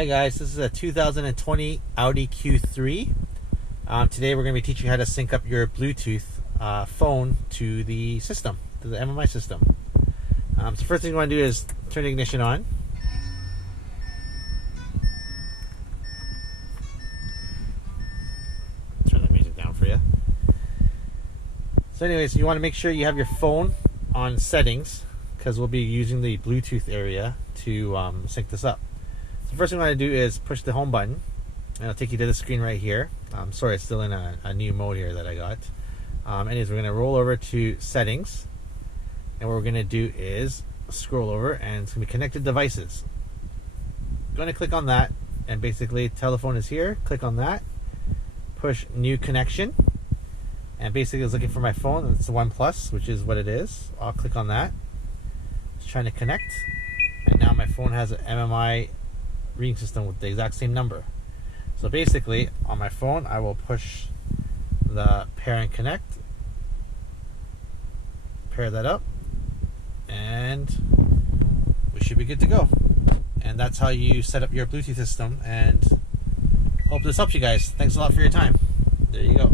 Hi guys, this is a 2020 Audi Q3. Today we're going to be teaching you how to sync up your Bluetooth phone to the system, to the MMI system. So first thing you want to do is turn the ignition on. Turn the music down for you. So anyways, you want to make sure you have your phone on settings because we'll be using the Bluetooth area to sync this up. So first thing I want to do is push the home button, and it'll take you to the screen right here. Sorry, it's still in a new mode here that I got. Anyways, we're going to roll over to settings, and what we're going to do is scroll over, and it's going to be connected devices. I'm going to click on that, and basically telephone is here. Click on that, push new connection, and basically it's looking for my phone, and it's the OnePlus, which is what it is. I'll click on that. It's trying to connect, and now my phone has an MMI reading system with the exact same number. So basically on my phone I will push the pair and connect, pair that up, and we should be good to go. And that's how you set up your Bluetooth system, and hope this helps you guys. Thanks a lot for your time. There you go.